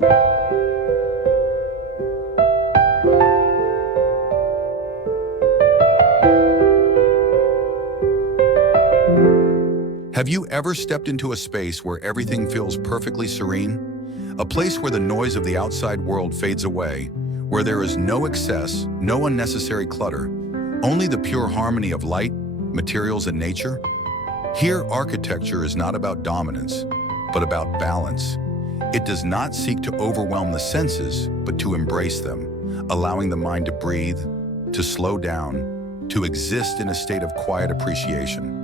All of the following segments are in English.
Have you ever stepped into a space where everything feels perfectly serene? A place where the noise of the outside world fades away, where there is no excess, no unnecessary clutter, only the pure harmony of light, materials, and nature? Here, architecture is not about dominance, but about balance. It does not seek to overwhelm the senses, but to embrace them, allowing the mind to breathe, to slow down, to exist in a state of quiet appreciation.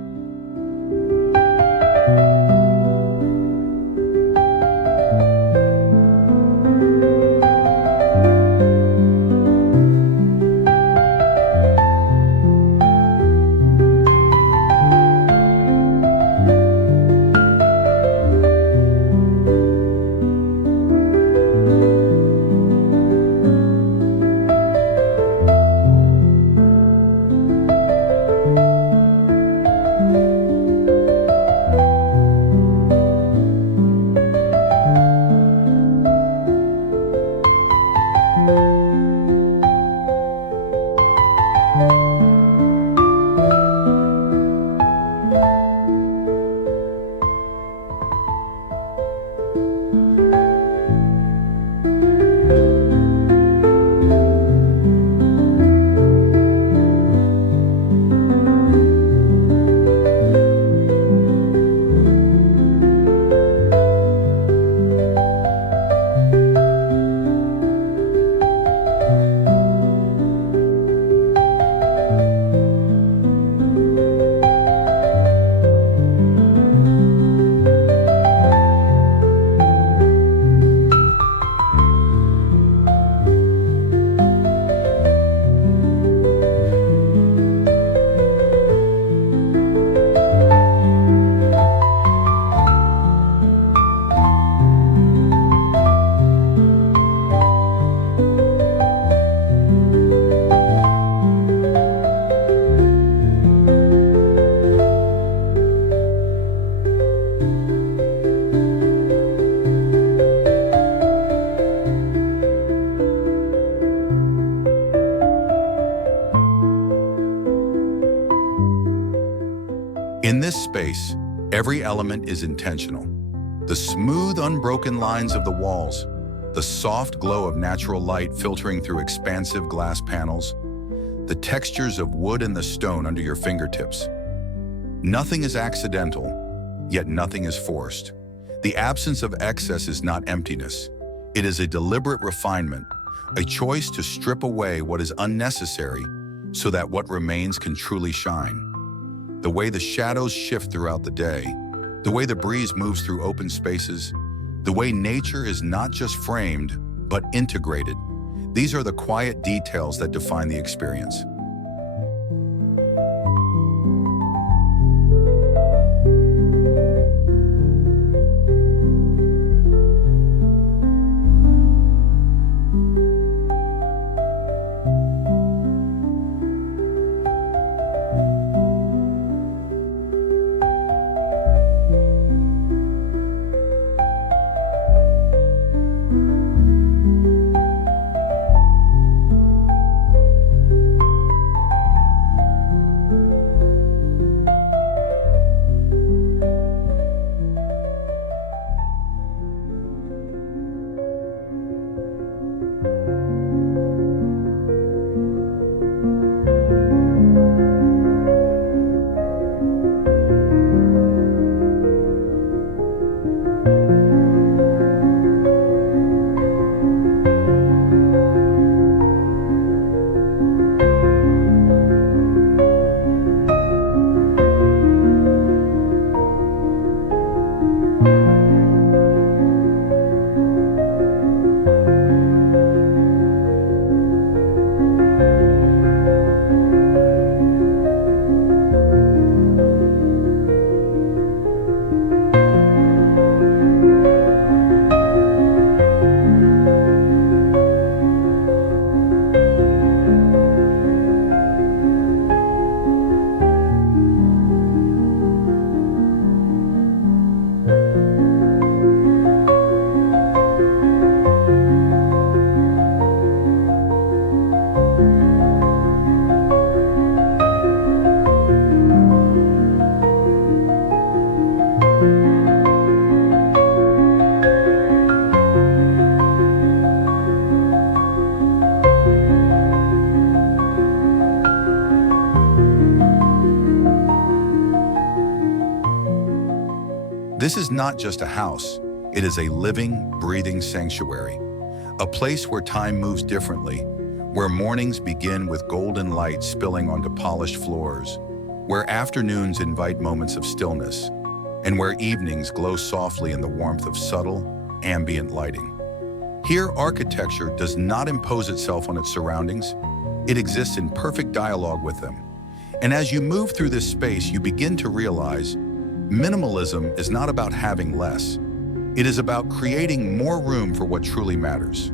In this space, every element is intentional. The smooth, unbroken lines of the walls, the soft glow of natural light filtering through expansive glass panels, the textures of wood and the stone under your fingertips. Nothing is accidental, yet nothing is forced. The absence of excess is not emptiness. It is a deliberate refinement, a choice to strip away what is unnecessary so that what remains can truly shine. The way the shadows shift throughout the day, the way the breeze moves through open spaces, the way nature is not just framed, but integrated. These are the quiet details that define the experience. This is not just a house, it is a living, breathing sanctuary. A place where time moves differently, where mornings begin with golden light spilling onto polished floors, where afternoons invite moments of stillness, and where evenings glow softly in the warmth of subtle, ambient lighting. Here, architecture does not impose itself on its surroundings, it exists in perfect dialogue with them. And as you move through this space, you begin to realize minimalism is not about having less. It is about creating more room for what truly matters.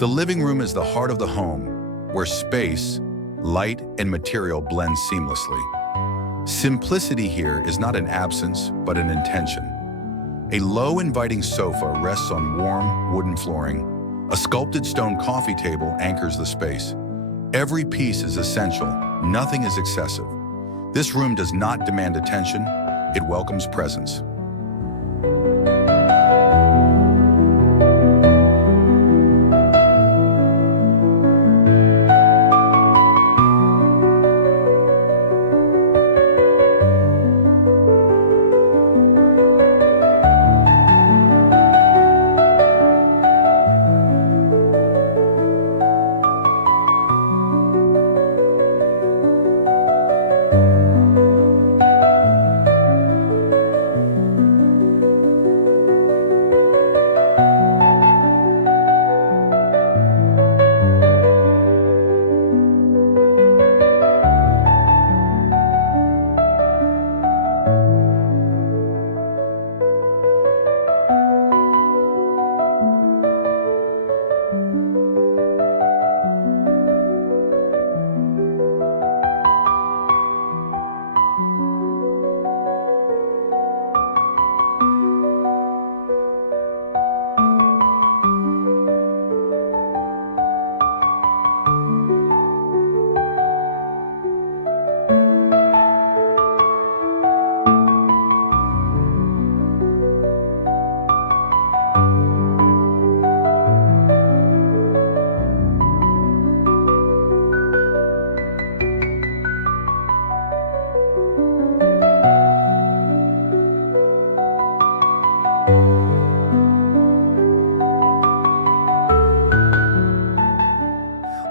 The living room is the heart of the home, where space, light, and material blend seamlessly. Simplicity here is not an absence, but an intention. A low, inviting sofa rests on warm, wooden flooring. A sculpted stone coffee table anchors the space. Every piece is essential, nothing is excessive. This room does not demand attention, it welcomes presence.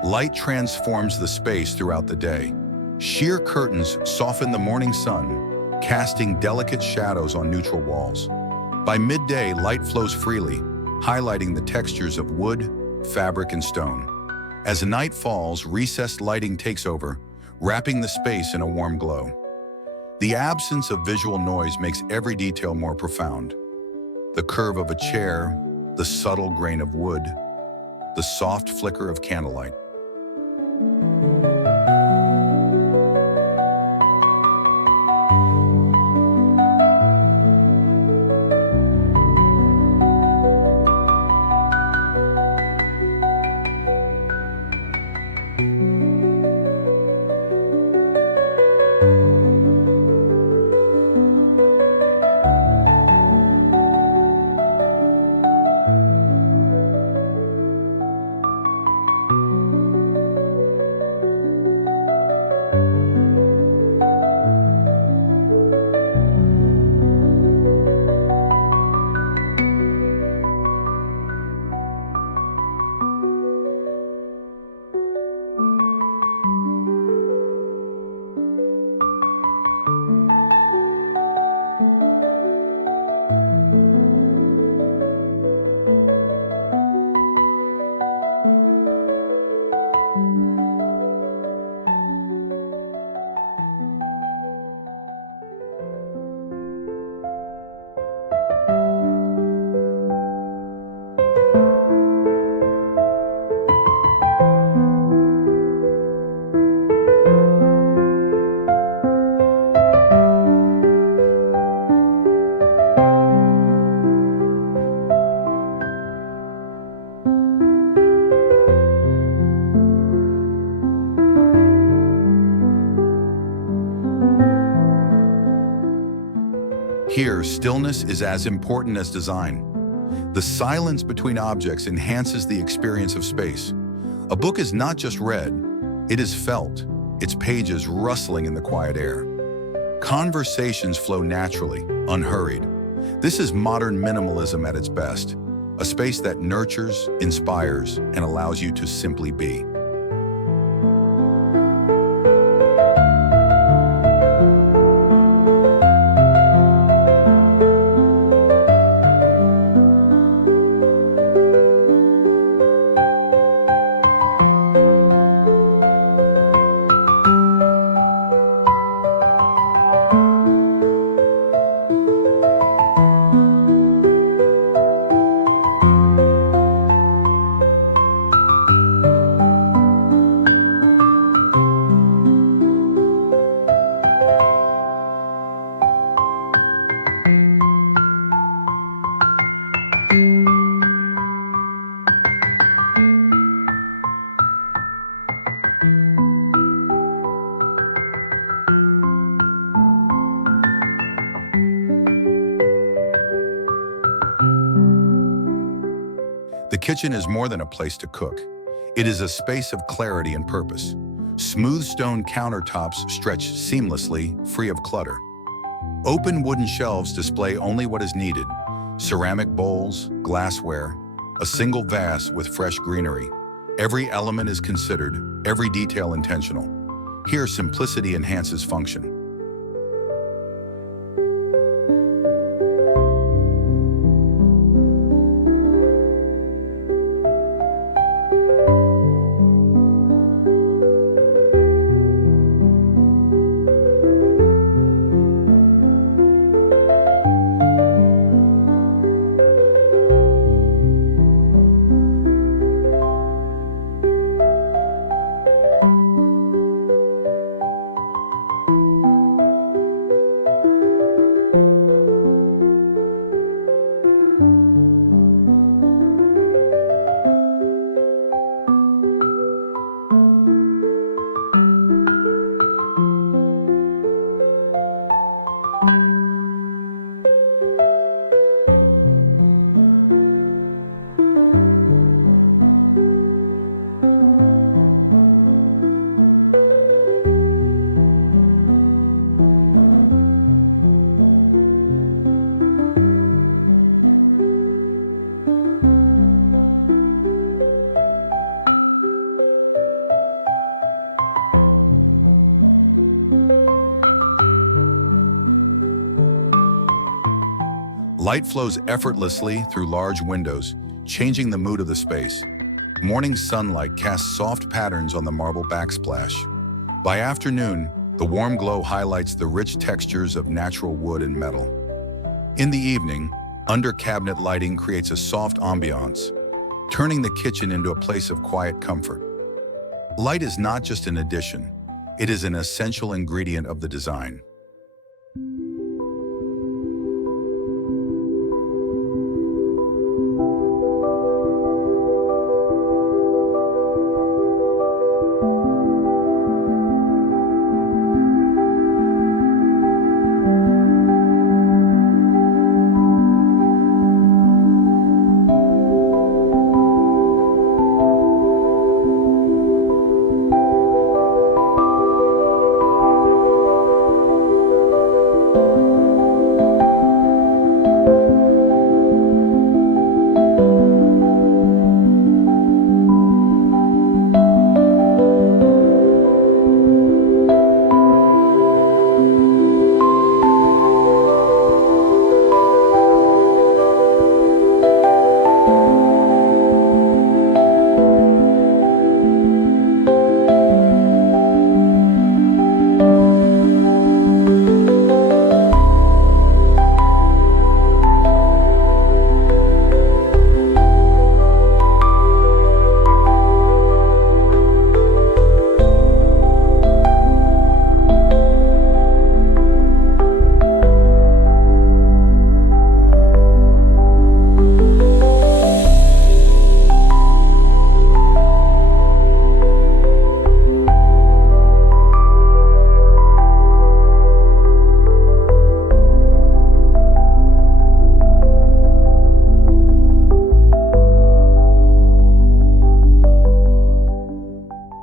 Light transforms the space throughout the day. Sheer curtains soften the morning sun, casting delicate shadows on neutral walls. By midday, light flows freely, highlighting the textures of wood, fabric, and stone. As the night falls, recessed lighting takes over, wrapping the space in a warm glow. The absence of visual noise makes every detail more profound. The curve of a chair, the subtle grain of wood, the soft flicker of candlelight. Here, stillness is as important as design. The silence between objects enhances the experience of space. A book is not just read, it is felt, its pages rustling in the quiet air. Conversations flow naturally, unhurried. This is modern minimalism at its best, a space that nurtures, inspires, and allows you to simply be. The kitchen is more than a place to cook. It is a space of clarity and purpose. Smooth stone countertops stretch seamlessly, free of clutter. Open wooden shelves display only what is needed. Ceramic bowls, glassware, a single vase with fresh greenery. Every element is considered, every detail intentional. Here, simplicity enhances function. Light flows effortlessly through large windows, changing the mood of the space. Morning sunlight casts soft patterns on the marble backsplash. By afternoon, the warm glow highlights the rich textures of natural wood and metal. In the evening, under-cabinet lighting creates a soft ambiance, turning the kitchen into a place of quiet comfort. Light is not just an addition, it is an essential ingredient of the design.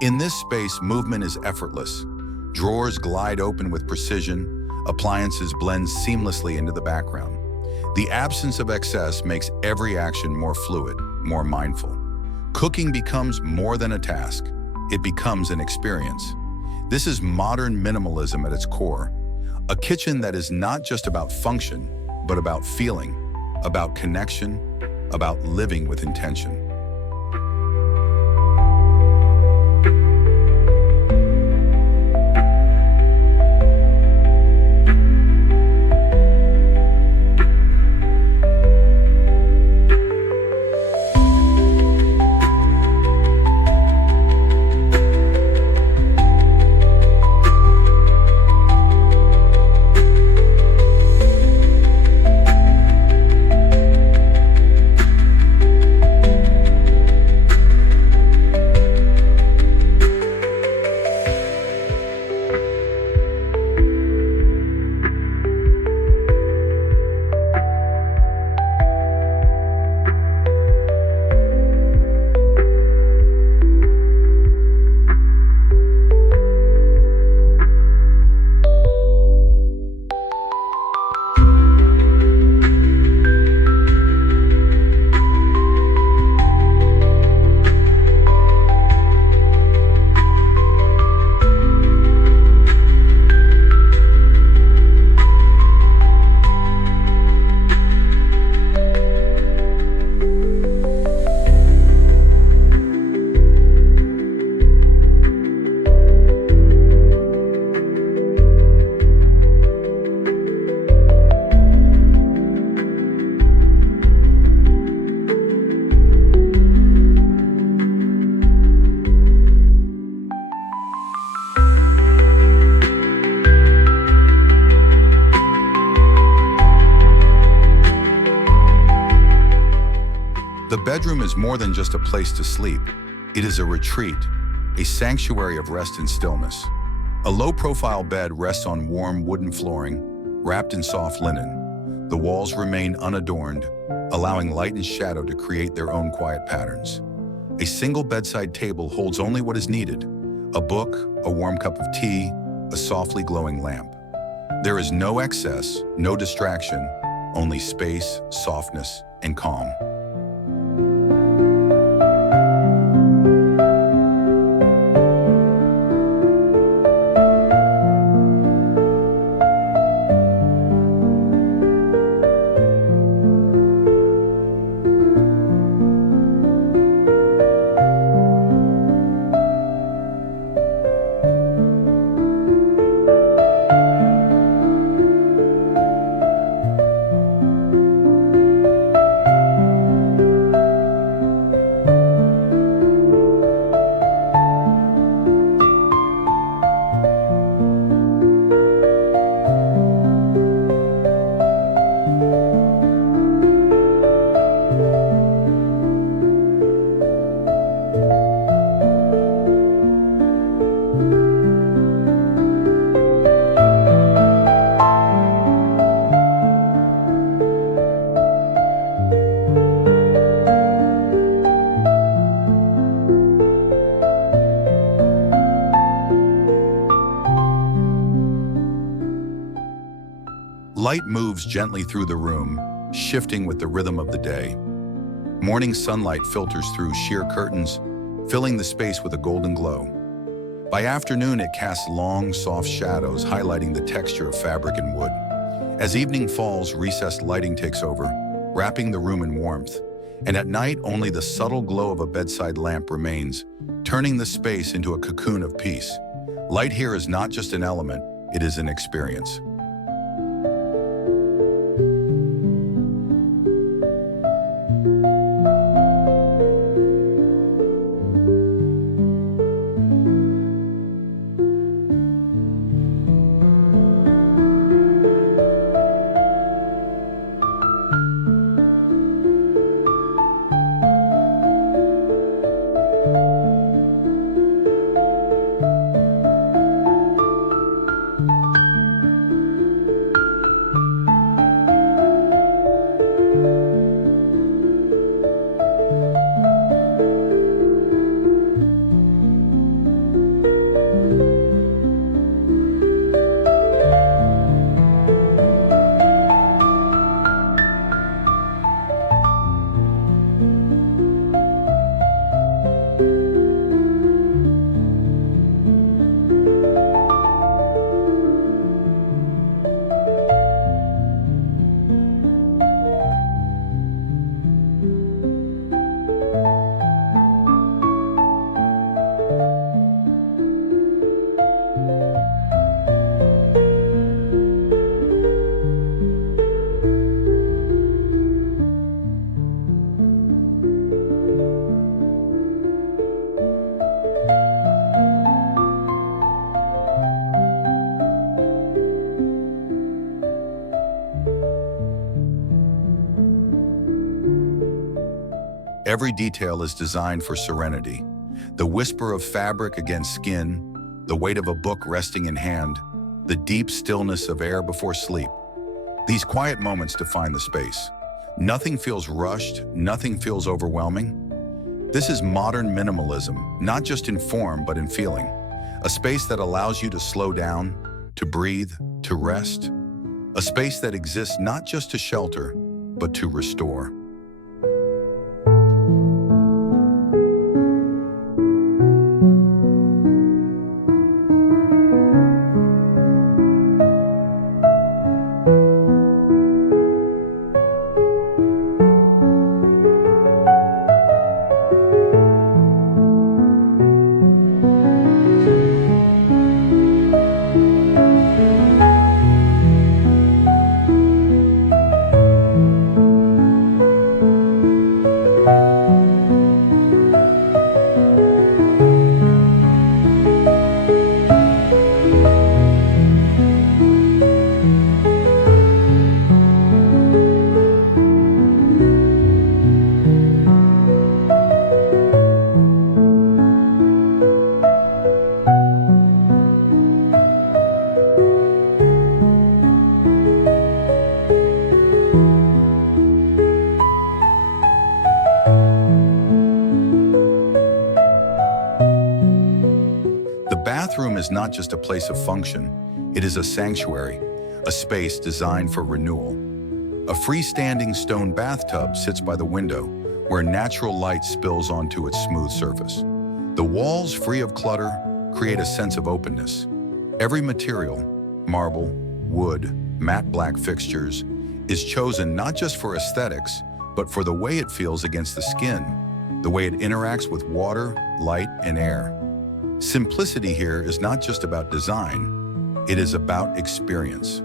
In this space, movement is effortless. Drawers glide open with precision, appliances blend seamlessly into the background. The absence of excess makes every action more fluid, more mindful. Cooking becomes more than a task. It becomes an experience. This is modern minimalism at its core. A kitchen that is not just about function, but about feeling, about connection, about living with intention. The bedroom is more than just a place to sleep. It is a retreat, a sanctuary of rest and stillness. A low-profile bed rests on warm wooden flooring, wrapped in soft linen. The walls remain unadorned, allowing light and shadow to create their own quiet patterns. A single bedside table holds only what is needed: a book, a warm cup of tea, a softly glowing lamp. There is no excess, no distraction, only space, softness, and calm. Light moves gently through the room, shifting with the rhythm of the day. Morning sunlight filters through sheer curtains, filling the space with a golden glow. By afternoon, it casts long, soft shadows, highlighting the texture of fabric and wood. As evening falls, recessed lighting takes over, wrapping the room in warmth. And at night, only the subtle glow of a bedside lamp remains, turning the space into a cocoon of peace. Light here is not just an element, it is an experience. Every detail is designed for serenity. The whisper of fabric against skin, the weight of a book resting in hand, the deep stillness of air before sleep. These quiet moments define the space. Nothing feels rushed, nothing feels overwhelming. This is modern minimalism, not just in form, but in feeling. A space that allows you to slow down, to breathe, to rest. A space that exists not just to shelter, but to restore. The bathroom is not just a place of function, it is a sanctuary, a space designed for renewal. A freestanding stone bathtub sits by the window, where natural light spills onto its smooth surface. The walls, free of clutter, create a sense of openness. Every material, marble, wood, matte black fixtures, is chosen not just for aesthetics, but for the way it feels against the skin, the way it interacts with water, light, and air. Simplicity here is not just about design, it is about experience.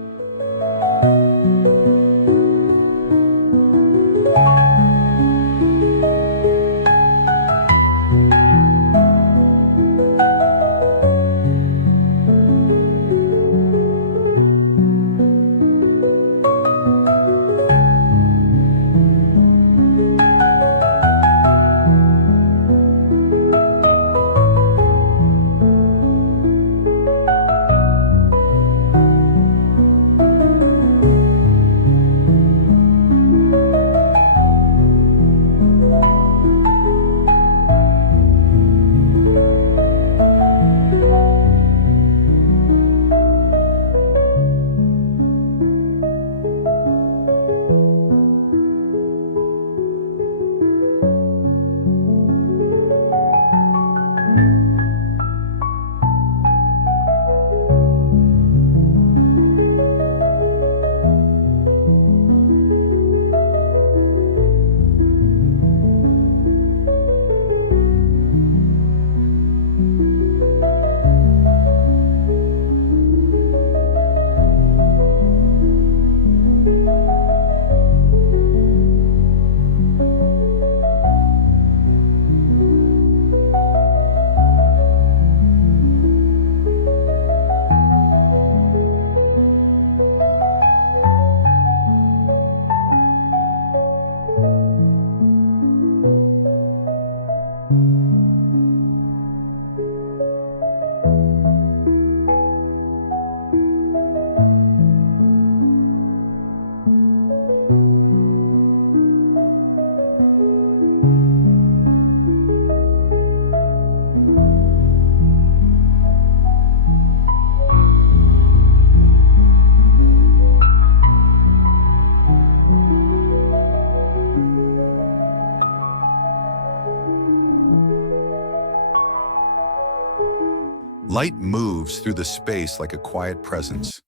Light moves through the space like a quiet presence.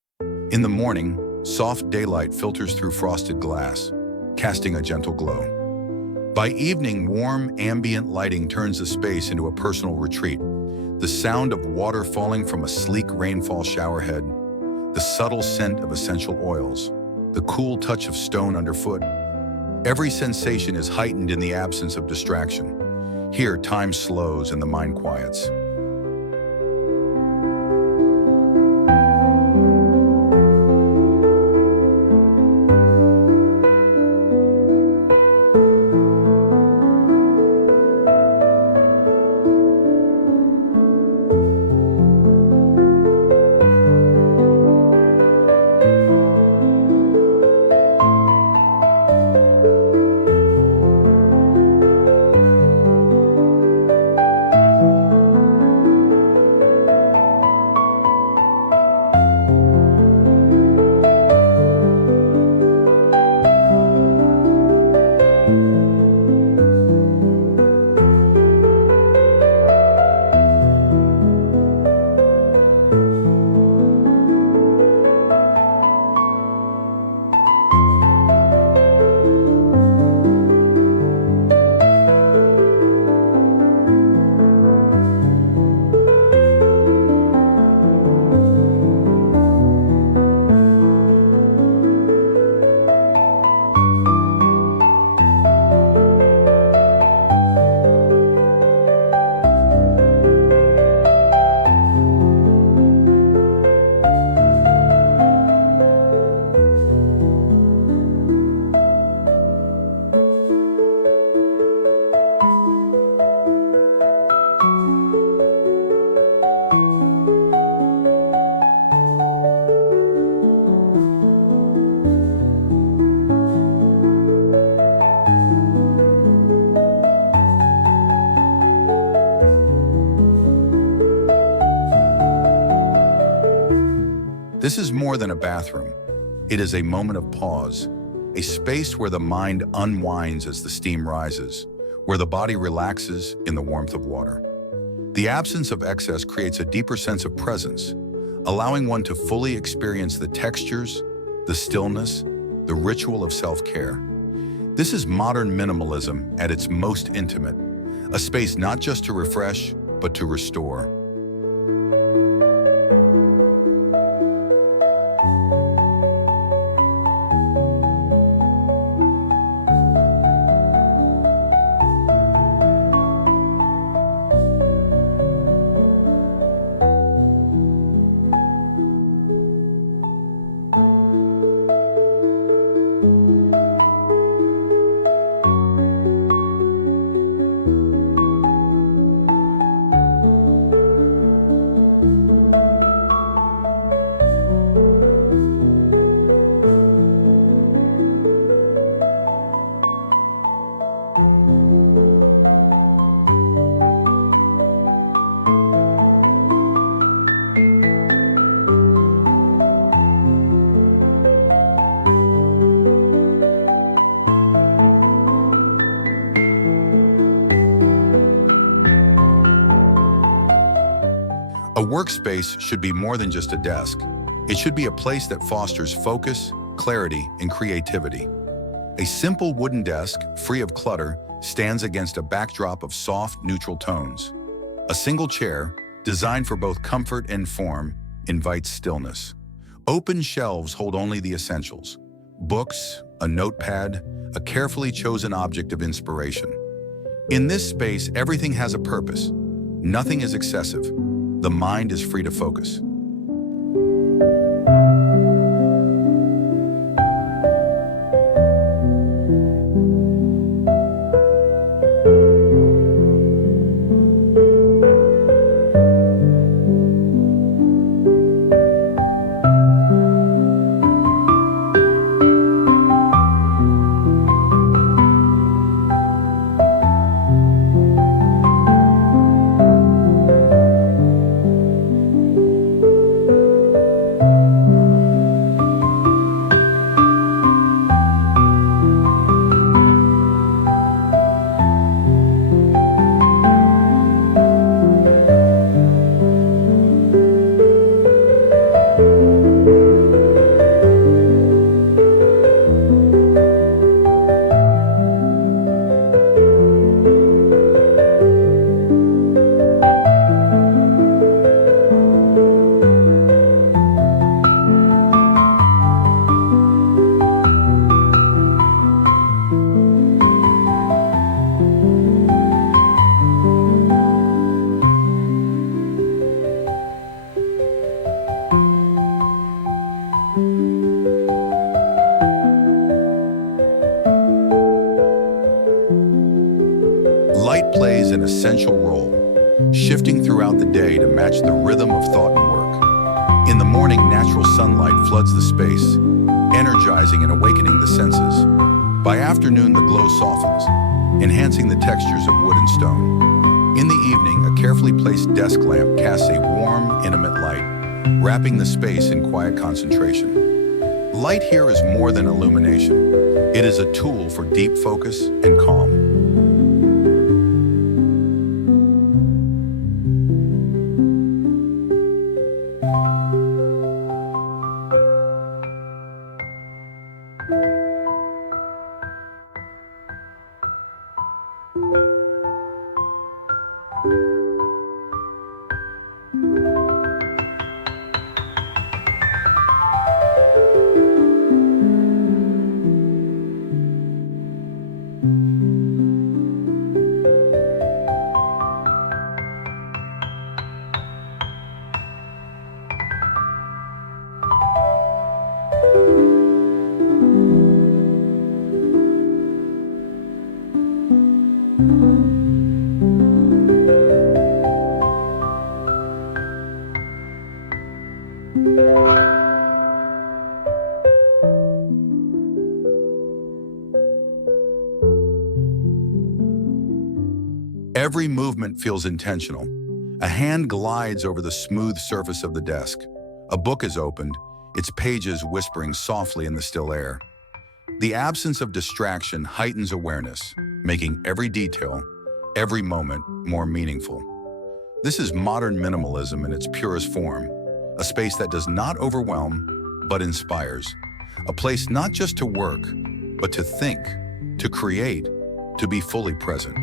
In the morning, soft daylight filters through frosted glass, casting a gentle glow. By evening, warm, ambient lighting turns the space into a personal retreat. The sound of water falling from a sleek rainfall showerhead, the subtle scent of essential oils, the cool touch of stone underfoot. Every sensation is heightened in the absence of distraction. Here, time slows and the mind quiets. This is more than a bathroom. It is a moment of pause, a space where the mind unwinds as the steam rises, where the body relaxes in the warmth of water. The absence of excess creates a deeper sense of presence, allowing one to fully experience the textures, the stillness, the ritual of self-care. This is modern minimalism at its most intimate, a space not just to refresh, but to restore. A workspace should be more than just a desk. It should be a place that fosters focus, clarity, and creativity. A simple wooden desk, free of clutter, stands against a backdrop of soft, neutral tones. A single chair, designed for both comfort and form, invites stillness. Open shelves hold only the essentials: books, a notepad, a carefully chosen object of inspiration. In this space, everything has a purpose. Nothing is excessive. The mind is free to focus. Light plays an essential role, shifting throughout the day to match the rhythm of thought and work. In the morning, natural sunlight floods the space, energizing and awakening the senses. By afternoon, the glow softens, enhancing the textures of wood and stone. In the evening, a carefully placed desk lamp casts a warm, intimate light, wrapping the space in quiet concentration. Light here is more than illumination. It is a tool for deep focus and calm. Every movement feels intentional. A hand glides over the smooth surface of the desk. A book is opened, its pages whispering softly in the still air. The absence of distraction heightens awareness, making every detail, every moment more meaningful. This is modern minimalism in its purest form, a space that does not overwhelm, but inspires. A place not just to work, but to think, to create, to be fully present.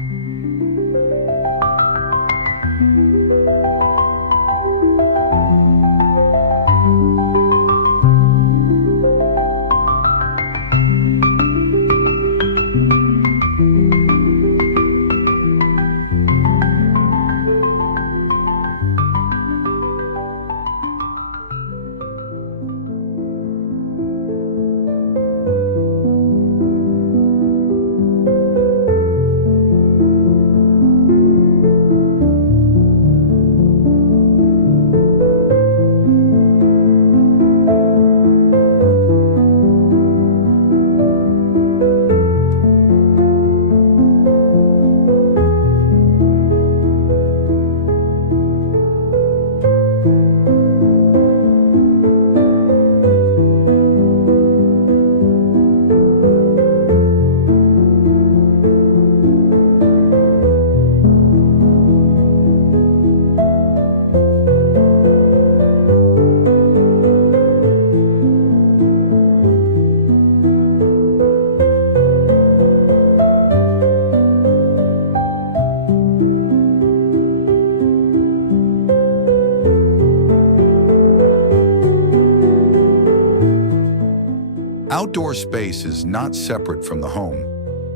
Outdoor space is not separate from the home.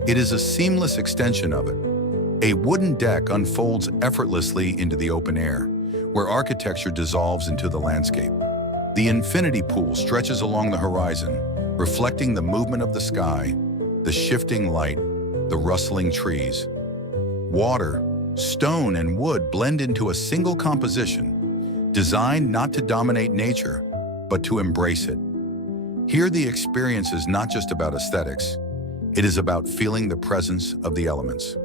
It is a seamless extension of it. A wooden deck unfolds effortlessly into the open air, where architecture dissolves into the landscape. The infinity pool stretches along the horizon, reflecting the movement of the sky, the shifting light, the rustling trees. Water, stone, and wood blend into a single composition, designed not to dominate nature, but to embrace it. Here, the experience is not just about aesthetics. It is about feeling the presence of the elements.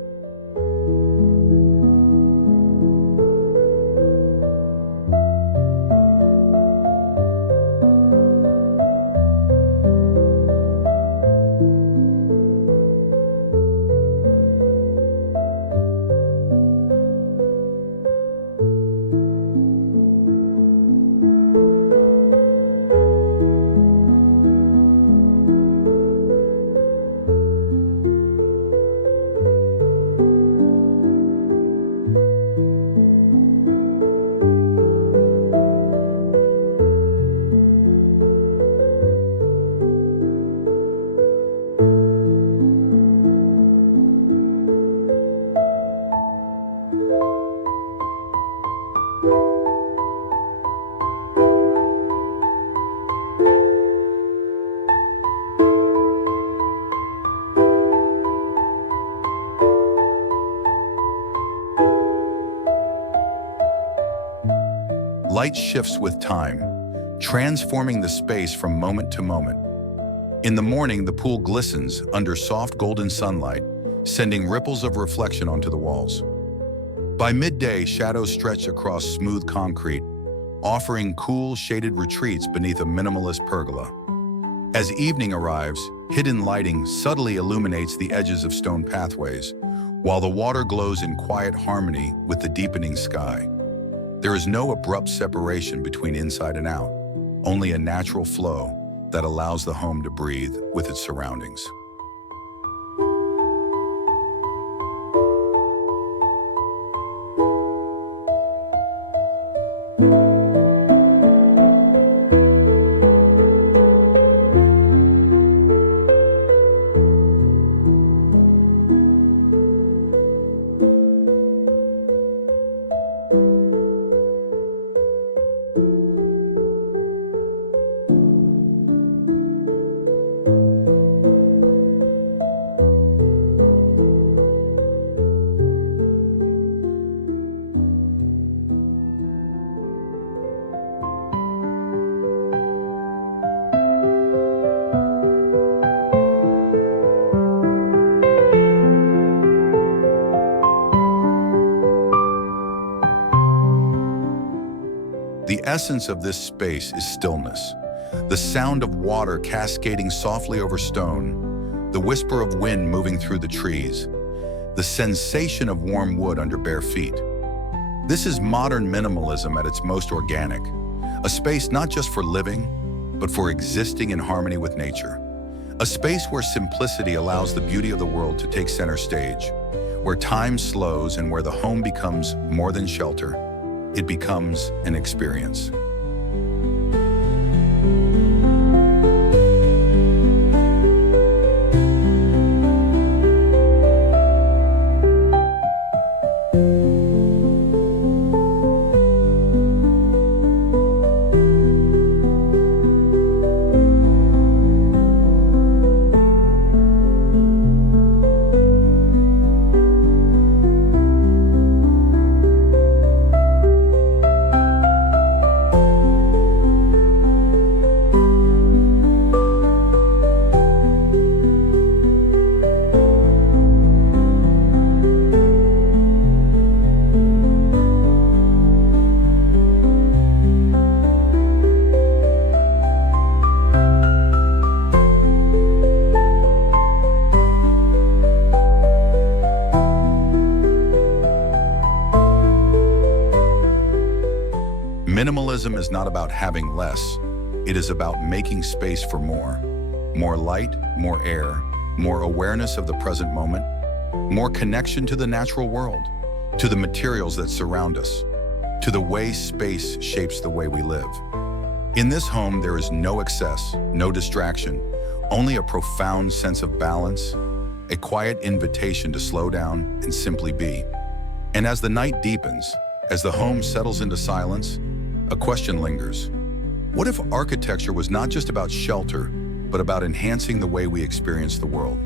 Light shifts with time, transforming the space from moment to moment. In the morning, the pool glistens under soft golden sunlight, sending ripples of reflection onto the walls. By midday, shadows stretch across smooth concrete, offering cool, shaded retreats beneath a minimalist pergola. As evening arrives, hidden lighting subtly illuminates the edges of stone pathways, while the water glows in quiet harmony with the deepening sky. There is no abrupt separation between inside and out, only a natural flow that allows the home to breathe with its surroundings. The essence of this space is stillness. The sound of water cascading softly over stone, the whisper of wind moving through the trees, the sensation of warm wood under bare feet. This is modern minimalism at its most organic, a space not just for living, but for existing in harmony with nature. A space where simplicity allows the beauty of the world to take center stage, where time slows and where the home becomes more than shelter. It becomes an experience. Minimalism is not about having less. It is about making space for more. More light, more air, more awareness of the present moment, more connection to the natural world, to the materials that surround us, to the way space shapes the way we live. In this home, there is no excess, no distraction, only a profound sense of balance, a quiet invitation to slow down and simply be. And as the night deepens, as the home settles into silence, a question lingers. What if architecture was not just about shelter, but about enhancing the way we experience the world?